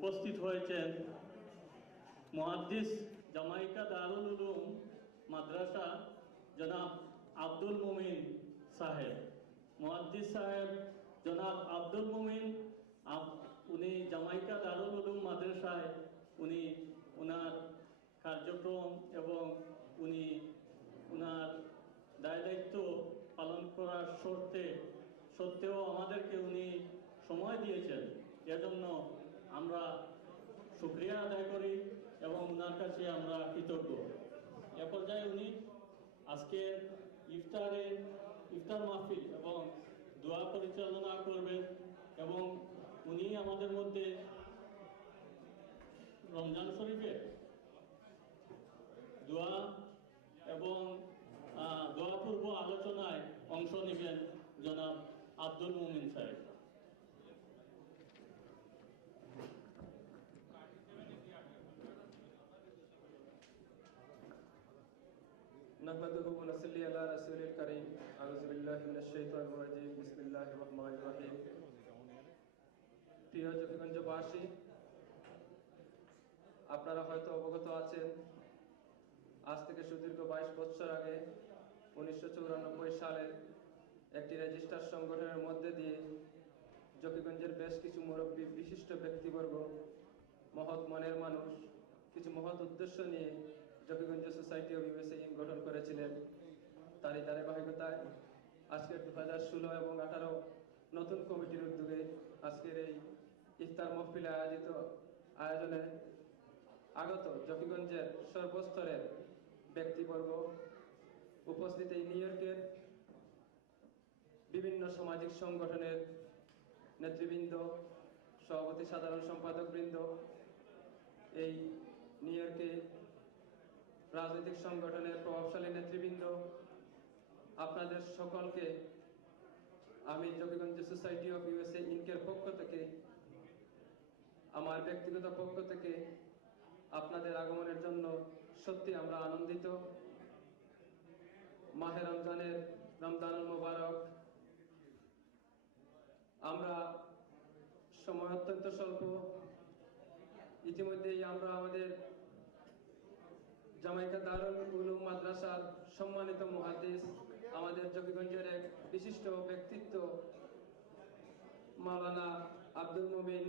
উপস্থিত হয়েছেন মহাদ্দিস জামাইকা দারুল উলুম মাদ্রাসা জনাব আব্দুল মুমিন সাহেব। মহাদ্দিস সাহেব, জনাব আব্দুল মুমিন উনি জামাইকা দারুল উলুম মাদ্রাসায়, উনি ওনার কার্যক্রম এবং উনি ওনার দায় দায়িত্ব পালন করার শর্তে সত্ত্বেও আমাদেরকে উনি সময় দিয়েছেন। এজন্য আমরা শুক্রিয়া আদায় করি এবং ওনার কাছে আমরা কৃতজ্ঞ। এ পর্যায়ে উনি আজকে ইফতারে, ইফতার মাহফিল এবং দোয়া পরিচালনা করবেন এবং উনি আমাদের মধ্যে রমজান শরীফের দোয়া এবং দোয়াপূর্ব আলোচনায় অংশ নেবেন জনাব আব্দুল মুমিন সাহেব। نحمده ونصلي على رسول الكريم أعوذ بالله من الشيطان الرجيم بسم الله الرحمن الرحيم প্রিয় জকিগঞ্জবাসী আপনারা হয়তো অবগত আছেন আজ থেকে সুদীর্ঘ বাইশ বছর আগে উনিশশো চৌরানব্বই সালে একটি রেজিস্টার সংগঠনের মধ্যে দিয়ে জকিগঞ্জের বেশ কিছু মুরব্বী বিশিষ্ট ব্যক্তিবর্গ মহৎ মনের মানুষ কিছু মহৎ উদ্দেশ্য নিয়ে Zakiganj society of USA Inc গঠন করেছিলেন। তারই ধারাবাহিকতায় আজকের দু হাজার ষোলো এবং আঠারো নতুন কমিটির উদ্যোগে আজকের এই ইফতার মহফিলে আয়োজিত আয়োজনে আগত জকিগঞ্জের সর্বস্তরের ব্যক্তিবর্গ উপস্থিত এই নিউ ইয়র্কের বিভিন্ন সামাজিক সংগঠনের নেতৃবৃন্দ, সভাপতি সাধারণ সম্পাদক বৃন্দ এই নিউ ইয়র্কে রাজনৈতিক সংগঠনের প্রভাবশালী নেতৃবৃন্দ, আপনাদের সকলকে আমি জকিগঞ্জ সোসাইটি অফ ইউএসএ ইনকের পক্ষ থেকে, আমার ব্যক্তিগত পক্ষ থেকে আপনাদের আগমনের জন্য সত্যি আমরা আনন্দিত। মাহে রমজানের রমজানুল মোবারক, আমরা সময় অত্যন্ত স্বল্প। ইতিমধ্যেই আমরা আমাদের জামাইকা দারুল উলুম মাদ্রাসার সম্মানিত মুহাদ্দিস, আমাদের জকিগঞ্জের এক বিশিষ্ট ব্যক্তিত্ব, মাওলানা আব্দুল মুমিন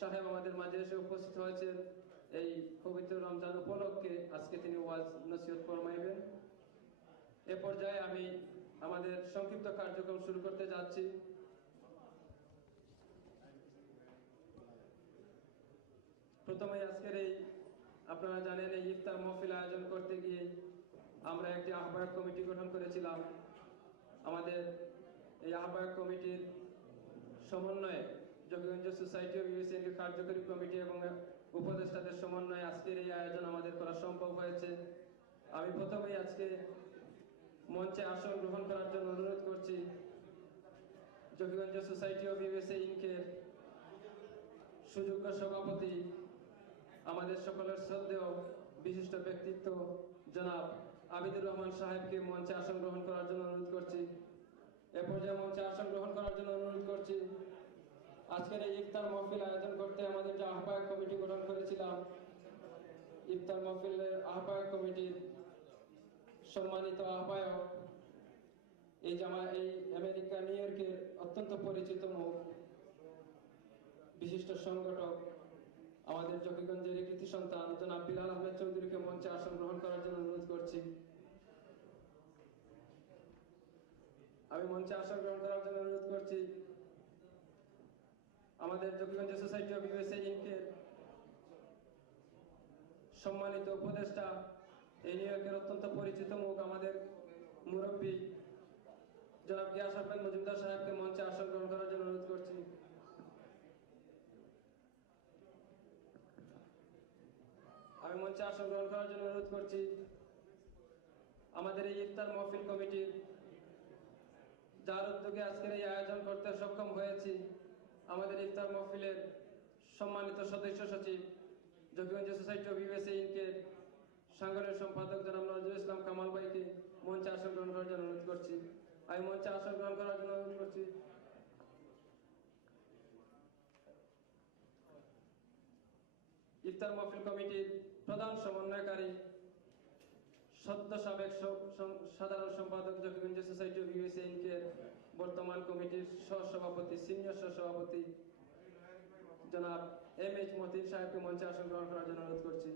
সাহেব আমাদের মাঝে এসে উপস্থিত হয়েছেন। এই পবিত্র রমজান উপলক্ষে আজকে তিনি ওয়াজ নসিহত ফরমাইবেন। এ পর্যায়ে আমি আমাদের সংক্ষিপ্ত কার্যক্রম শুরু করতে যাচ্ছি প্রথমে আজকের এই আপনারা জানেন, এই ইফতার মহফিল আয়োজন করতে গিয়ে আমরা একটি আহ্বায়ক কমিটি গঠন করেছিলাম। আমাদের এই আহ্বায়ক কমিটির সমন্বয়ে যোগীগঞ্জ সোসাইটি অফ ইউএসএন কার্যকরী কমিটি এবং উপদেষ্টাদের সমন্বয়ে আজকের এই আয়োজন আমাদের করা সম্ভব হয়েছে। আমি প্রথমেই আজকে মঞ্চে আসন গ্রহণ করার জন্য অনুরোধ করছি যোগীগঞ্জ সোসাইটি অফ ইউএসএ ইনকের সুযোগ্য সভাপতি আমাদের সকলের শ্রদ্ধেয় বিশিষ্ট ব্যক্তিত্ব জনাব আবিদুর রহমান সাহেবকে মঞ্চে আসন গ্রহণ করার জন্য অনুরোধ করছি। এ পর্যায়ে মঞ্চে আসন গ্রহণ করার জন্য অনুরোধ করছি। আজকের এই ইফতার মহফিল আয়োজন করতে আমাদের যে আহ্বায়ক কমিটি গঠন করেছিলাম, ইফতার মহফিলের আহ্বায়ক কমিটির সম্মানিত আহ্বায়ক, এই জামা, এই আমেরিকা নিউ ইয়র্কের অত্যন্ত পরিচিত বিশিষ্ট সংগঠক আমাদের জকিগঞ্জের কৃতি সন্তান জনাব বিলাল আহমেদ চৌধুরীকে মঞ্চে আসন গ্রহণ করার জন্য অনুরোধ করছি। আমি মঞ্চে আসন গ্রহণ করার জন্য অনুরোধ করছি। আমাদের জকিগঞ্জ সোসাইটি অফ ইউএসএ ইনকের সম্মানিত উপদেষ্টা, এই নিউ ইয়র্কের অত্যন্ত পরিচিত মুখ আমাদের মুরব্বী জনাব গিয়াস আহমেদ মজুমদার সাহেবকে মঞ্চে আসন গ্রহণ করার জন্য অনুরোধ করছি। আমি মঞ্চে আসন গ্রহণ করার জন্য অনুরোধ করছি। আমাদের এই ইফতার মহফিল কমিটির যার উদ্যোগে আজকের এই আয়োজন করতে সক্ষম হয়েছি, আমাদের ইফতার মহফিলের সম্মানিত সদস্য সচিব, জকিগঞ্জ সোসাইটি অফ ইউএসএ ইনকের সাংগঠনিক সম্পাদক জনাব নজরুল ইসলাম কামাল ভাইকে মঞ্চে আসন গ্রহণ করার জন্য অনুরোধ করছি। আমি মঞ্চে আসন গ্রহণ করার জন্য অনুরোধ করছি। ইফতার মহফিল কমিটির প্রধান সমন্বয়কারী, সদ্য সাবেক সাধারণ সম্পাদক জকিগঞ্জ সোসাইটি অফ ইউএসএ বর্তমান কমিটির সহসভাপতি, সিনিয়র সহসভাপতি জনাব এম এইচ মতিন সাহেবকে মঞ্চে আসন গ্রহণ করার জন্য অনুরোধ করছি।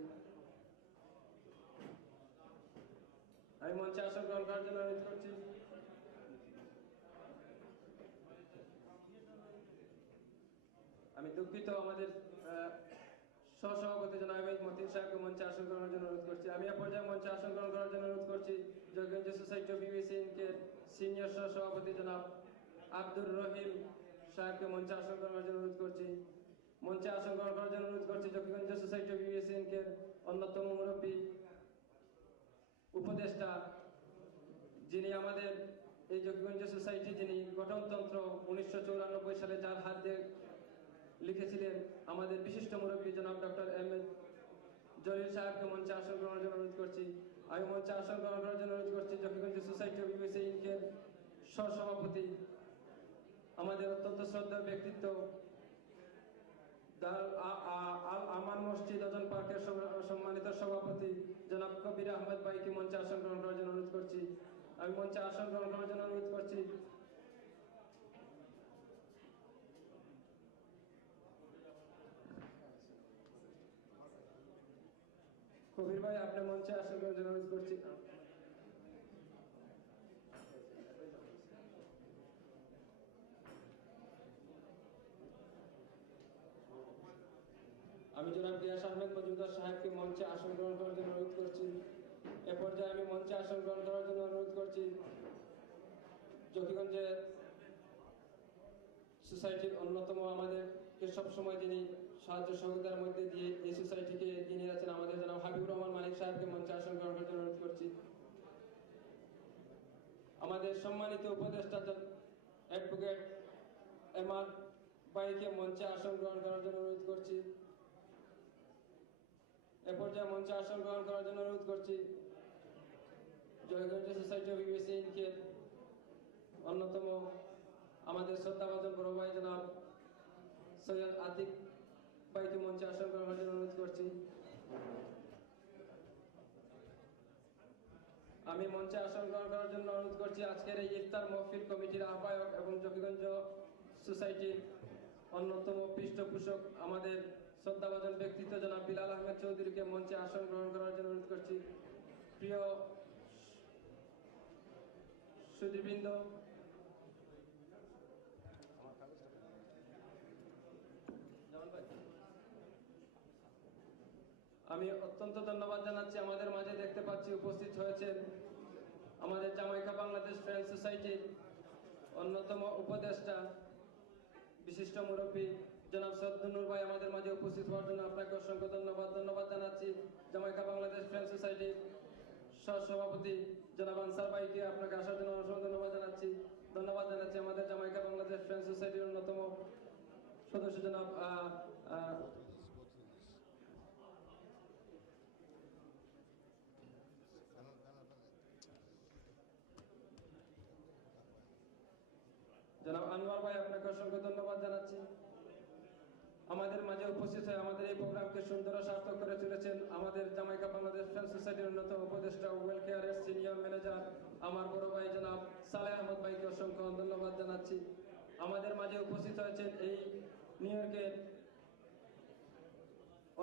আমি মঞ্চে আসন গ্রহণ করার জন্য অনুরোধ করছি। আমি দুঃখিত আমাদের সহসভাপতি জনাব মতিন সাহেবকে মঞ্চে আসন গ্রহণের জন্য অনুরোধ করছি। আমি পর্যায়ে মঞ্চে আসন গ্রহণ করার জন্য অনুরোধ করছি যোগগঞ্জ সোসাইটি অফ ইউএসএ ইনকের সিনিয়র সহসভাপতি জনাব আব্দুর রহিম সাহেবকে মঞ্চে আসন গ্রহণের জন্য অনুরোধ করছি। মঞ্চে আসন গ্রহণ করার জন্য অনুরোধ করছি জকিগঞ্জ সোসাইটি অফ ইউএসএনকে অন্যতম মুরব্বী উপদেষ্টা যিনি আমাদের এই জকিগঞ্জ সোসাইটি যিনি গঠনতন্ত্র উনিশশো চৌরানব্বই সালে যার হাত দিয়ে লিখেছিলেন আমাদের বিশিষ্ট মুরব্বী জনাব ডক্টর এম এ জলিল সাহেবকে মঞ্চে আসন গ্রহণের জন্য অনুরোধ করছি। আমি মঞ্চে আসন গ্রহণ করার জন্য অনুরোধ করছি জকিগঞ্জ সোসাইটি অফ ইউএসএ ইনকের সহসভাপতি, আমাদের অত্যন্ত শ্রদ্ধা ব্যক্তিত্ব দারুল আ- আ- আল আমান মসজিদ ওজন পার্কের সম্মানিত সভাপতি জনাব কবির আহমেদ ভাইকে মঞ্চে আসন গ্রহণ করার জন্য অনুরোধ করছি। আমি মঞ্চে আসন গ্রহণ করার জন্য অনুরোধ করছি কবির ভাই আপনার মঞ্চে গ্রহণের জন্য করছি। আমি জনাব গিয়াস আহমেদ মজুমদার সাহেবকে মঞ্চে আসন গ্রহণ করার জন্য অনুরোধ করছি। এ পর্যায়ে আমি মঞ্চে আসন গ্রহণ করার জন্য অনুরোধ করছি। জকিগঞ্জের সোসাইটির অন্যতম আমাদেরকে সবসময় যিনি সাহায্য সহযোগিতার মধ্যে দিয়ে এই সোসাইটিকে এগিয়ে নিয়ে যাচ্ছেন, আমাদের জনাব হাবিবুর রহমান মানিক সাহেবকে মঞ্চে আসন গ্রহণ জন্য অনুরোধ করছি। আমাদের সম্মানিত উপদেষ্টা অ্যাডভোকেট এম আর বাইকে মঞ্চে আসন গ্রহণ করার জন্য অনুরোধ করছি। এ পর্যায়ে মঞ্চে আসন গ্রহণ করার জন্য অনুরোধ করছি। জয়গঞ্জ সোসাইটি অফ ইউএসএ অন্যতম আমাদের শ্রদ্ধাভাজন বড় ভাই জনাব। সৈয়দ আতিক ভাইকে মঞ্চে আসন করার জন্য অনুরোধ করছি। আমি মঞ্চে আসন গ্রহণ করার জন্য অনুরোধ করছি, আজকের এই ইফতার মহফিল কমিটির আহ্বায়ক এবং জকিগঞ্জ সোসাইটির অন্যতম পৃষ্ঠপোষক আমাদের শ্রদ্ধাভাজন ব্যক্তিত্ব জনাব বিলাল আহমেদ চৌধুরীকে মঞ্চে আসন গ্রহণ করার জন্য অনুরোধ করছি। প্রিয় সুদীবৃন্দ আমি অত্যন্ত ধন্যবাদ জানাচ্ছি। আমাদের মাঝে দেখতে পাচ্ছি উপস্থিত হয়েছেন আমাদের জামাইকা বাংলাদেশ ফ্রেন্ড সোসাইটির অন্যতম উপদেষ্টা, বিশিষ্ট মুরব্বী জনাব সদ্দুনুর ভাই আমাদের মাঝে উপস্থিত হওয়ার জন্য আপনাকে অসংখ্য ধন্যবাদ। ধন্যবাদ জানাচ্ছি জামাইকা বাংলাদেশ ফ্রেন্ড সোসাইটির সহসভাপতি জনাব আনসার ভাইকে। আপনাকে আসার জন্য অসংখ্য ধন্যবাদ জানাচ্ছি। ধন্যবাদ জানাচ্ছি আমাদের জামাইকা বাংলাদেশ ফ্রেন্ড সোসাইটির অন্যতম সদস্য জনাব জনাব আনোয়ার ভাই, আপনাকে অসংখ্য ধন্যবাদ জানাচ্ছি। আমাদের মাঝে উপস্থিত হয়ে আমাদের এই প্রোগ্রামকে সুন্দর ও সার্থক করে তুলেছেন আমাদের জামাইকা বাংলাদেশ ফ্রেন্ড সোসাইটির অন্যতম উপদেষ্টা ওয়েলকেয়ারের সিনিয়র ম্যানেজার আমার বড় ভাই জনাব সালেহ আহমদ ভাইকে অসংখ্য ধন্যবাদ জানাচ্ছি। আমাদের মাঝে উপস্থিত হয়েছেন এই নিউ ইয়র্কের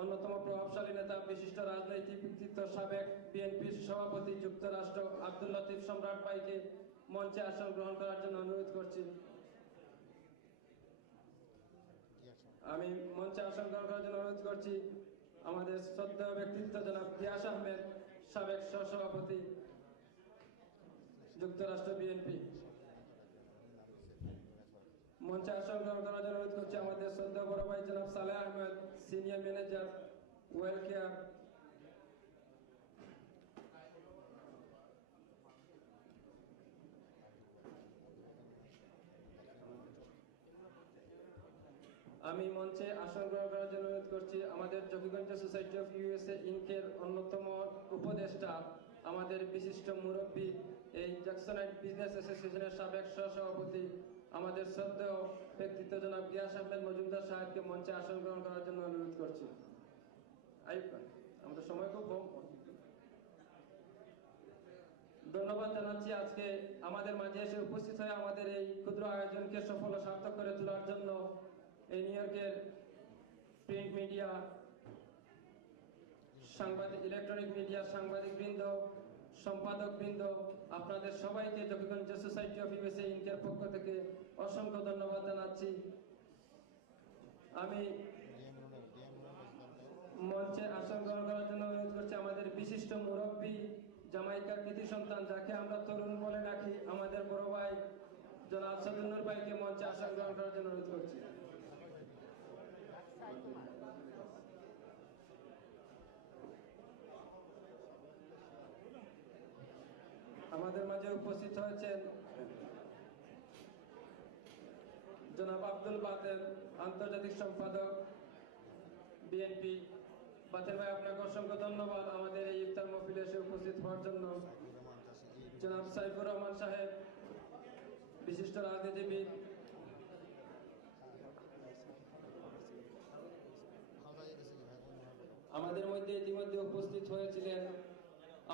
অন্যতম প্রভাবশালী নেতা, বিশিষ্ট রাজনৈতিক ব্যক্তিত্ব, সাবেক বিএনপির সভাপতি, যুক্তরাষ্ট্র আব্দুল লতিফ সম্রাট ভাইকে মঞ্চে আসন গ্রহণ করার জন্য অনুরোধ করছি। আমি মঞ্চে আসন গ্রহণ করার জন্য অনুরোধ করছি। আমাদের সদ্য ব্যক্তিত্ব জনাব গিয়াস আহমেদ, সাবেক সহসভাপতি, যুক্তরাষ্ট্র বিএনপি। মঞ্চে আসন গ্রহণ করার জন্য অনুরোধ করছি আমাদের শ্রদ্ধা বড় ভাই জনাব Saleh Ahmed, senior manager Wellcare আমি মঞ্চে আসন গ্রহণ করার জন্য অনুরোধ করছি। আমাদের জকিগঞ্জ সোসাইটি অফ ইউএসএ ইনকের অন্যতম উপদেষ্টা, আমাদের বিশিষ্ট মুরব্বী, এই জ্যাকসনাইট বিজনেস অ্যাসোসিয়েশনের সাবেক সহসভাপতি, আমাদের শ্রদ্ধেয় ব্যক্তিত্ব জনাব গিয়াস আহমেদ মজুমদার সাহেবকে মঞ্চে আসন গ্রহণ করার জন্য অনুরোধ করছি। আমাদের সময় খুব কম। ধন্যবাদ জানাচ্ছি আজকে আমাদের মাঝে এসে উপস্থিত হয়ে আমাদের এই ক্ষুদ্র আয়োজনকে সফল ও সার্থক করে তোলার জন্য। এই নিউ ইয়র্কের প্রিন্ট মিডিয়া সাংবাদিক ইলেকট্রনিক মিডিয়া সাংবাদিক বৃন্দ, সম্পাদক বৃন্দ, আপনাদের সবাইকে জকিগঞ্জ সোসাইটি অফ ইউএসএ ইনকের পক্ষ থেকে অসংখ্য ধন্যবাদ জানাচ্ছি। আমি মঞ্চে আসন গ্রহণ করার জন্য অনুরোধ করছি আমাদের বিশিষ্ট মুরব্বী, জামাইকার কৃতি সন্তান, যাকে আমরা তরুণ বলে ডাকি, আমাদের বড় ভাই জনাব সদুন্নুর ভাইকে মঞ্চে আসন গ্রহণ করার জন্য অনুরোধ করছি। আমাদের মাঝে উপস্থিত হয়েছেন জনাব আব্দুল বাতের আন্তর্জাতিক সম্পাদক, বিএনপি। বাতের ভাই, আপনাকে অসংখ্য ধন্যবাদ আমাদের এই ইফতার মহফিলে এসে উপস্থিত হওয়ার জন্য। জনাব সাইফুর রহমান সাহেব, বিশিষ্ট রাজনীতিবিদ আমাদের মধ্যে ইতিমধ্যে উপস্থিত হয়েছিলেন।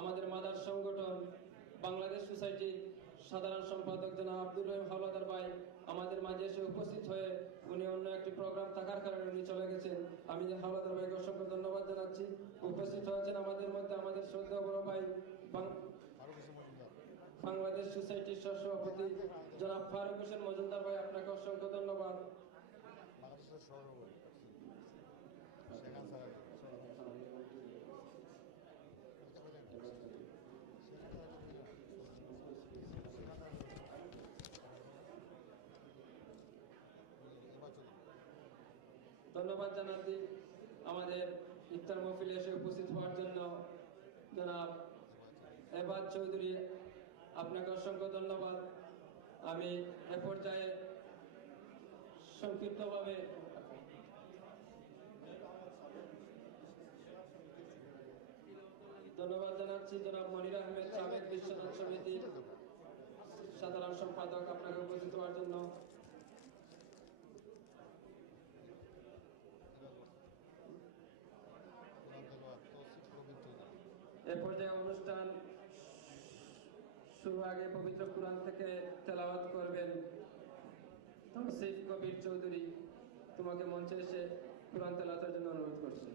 আমাদের মাদার সংগঠন, বাংলাদেশ সোসাইটি, সাধারণ সম্পাদক জনাব আব্দুর রহিম হাওলাদার ভাই আমাদের মাঝে এসে উপস্থিত হয়ে উনি অন্য একটি প্রোগ্রাম থাকার কারণে উনি চলে গেছেন। আমি হাওলাদার ভাইকে অসংখ্য ধন্যবাদ জানাচ্ছি। উপস্থিত হয়েছেন আমাদের মধ্যে আমাদের শ্রদ্ধা বড় ভাই বাংলাদেশ সোসাইটির সভাপতি জনাব ফারুক হোসেন মজুমদার ভাই, আপনাকে অসংখ্য ধন্যবাদ। জানাচ্ছি আমাদের ইফতার মহফিলে এসে উপস্থিত হওয়ার জন্য জনাব এবাদ চৌধুরী, আপনাকে অসংখ্য ধন্যবাদ। আমি এ পর্যায়ে সংক্ষিপ্তভাবে ধন্যবাদ জানাচ্ছি জনাব মনির আহমেদ সাবেক বিশ্বনাথ সমিতির সাধারণ সম্পাদক, আপনাকে উপস্থিত হওয়ার জন্য। এ পর্যায়ে অনুষ্ঠান শুরু আগে পবিত্র কোরআন থেকে তেলাওয়াত করবেন, তৌসিফ কবির চৌধুরী তোমাকে মঞ্চে এসে কোরআন তেলাওয়াতের জন্য অনুরোধ করছি।